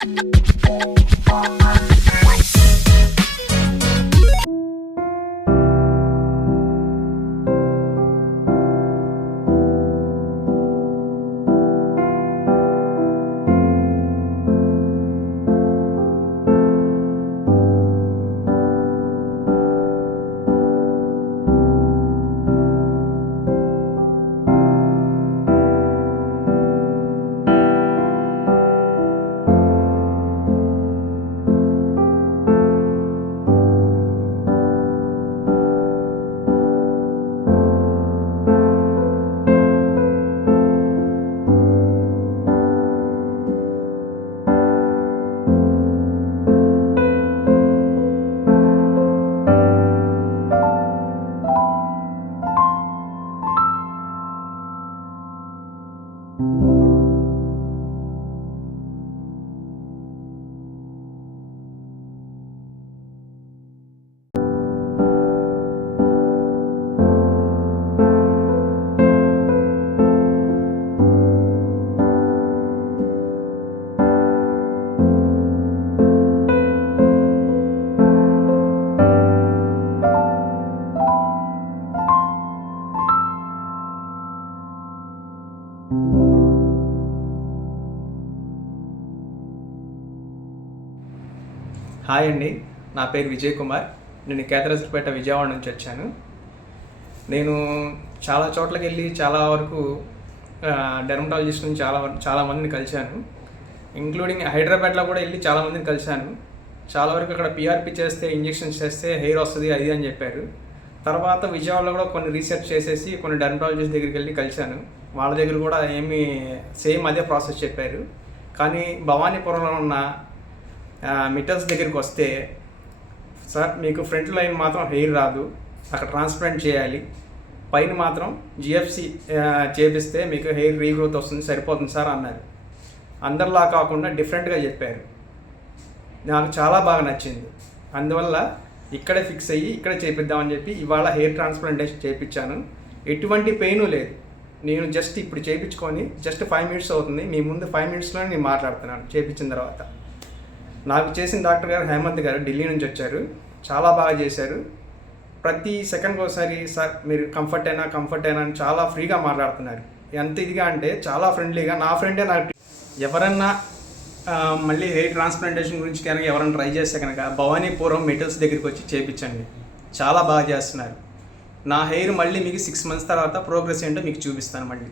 Hi అండి, నా పేరు విజయ్ కుమార్. నేను కేతరసపేట విజయవాడ నుంచి వచ్చాను. నేను చాలా చోట్లకి వెళ్ళి చాలా వరకు డెర్మటాలజిస్ట్ని చాలా మందిని కలిశాను. ఇంక్లూడింగ్ హైదరాబాద్లో కూడా వెళ్ళి చాలామందిని కలిశాను. చాలా వరకు అక్కడ పిఆర్పి చేస్తే, ఇంజెక్షన్స్ చేస్తే హెయిర్ వస్తుంది అది అని చెప్పారు. తర్వాత విజయవాడలో కూడా కొన్ని రీసెర్చ్ చేసేసి కొన్ని డెర్మటాలజిస్ట్ దగ్గరికి వెళ్ళి కలిశాను. వాళ్ళ దగ్గర కూడా ఏమీ సేమ్ అదే ప్రాసెస్ చెప్పారు. కానీ భవానీపురంలో ఉన్న మిటల్స్ దగ్గరికి వస్తే, సార్ మీకు ఫ్రంట్ లైన్ మాత్రం హెయిర్ రాదు, అక్కడ ట్రాన్స్ప్లాంట్ చేయాలి, పైన మాత్రం జిఎఫ్సి చేపిస్తే మీకు హెయిర్ రీగ్రోత్ వస్తుంది, సరిపోతుంది సార్ అన్నారు. అందరిలా కాకుండా డిఫరెంట్గా చెప్పారు. నాకు చాలా బాగా నచ్చింది. అందువల్ల ఇక్కడే ఫిక్స్ అయ్యి ఇక్కడే చేపిద్దామని చెప్పి ఇవాళ హెయిర్ ట్రాన్స్ప్లాంటేషన్ చేయించాను. ఎటువంటి పెయిన్ లేదు. నేను జస్ట్ ఇప్పుడు చేయించుకొని జస్ట్ 5 minutes అవుతుంది. మీ ముందు 5 minutesలో నేను మాట్లాడుతున్నాను చేయించిన తర్వాత. నాకు చేసిన డాక్టర్ గారు హేమంత్ గారు ఢిల్లీ నుంచి వచ్చారు. చాలా బాగా చేశారు. ప్రతి సెకండ్కి ఒకసారి సార్ మీరు కంఫర్ట్ అయినా అని చాలా ఫ్రీగా మాట్లాడుతున్నారు. ఎంత ఇదిగా అంటే చాలా ఫ్రెండ్లీగా. నా ఫ్రెండే నాకు ఎవరన్నా మళ్ళీ హెయిర్ ట్రాన్స్ప్లాంటేషన్ గురించి కనుక ఎవరైనా ట్రై చేస్తే కనుక భవానీపురం మెటల్స్ దగ్గరికి వచ్చి చేయించండి. చాలా బాగా చేస్తున్నారు. నా హెయిర్ మళ్ళీ మీకు 6 months తర్వాత ప్రోగ్రెస్ ఏంటో మీకు చూపిస్తాను మళ్ళీ.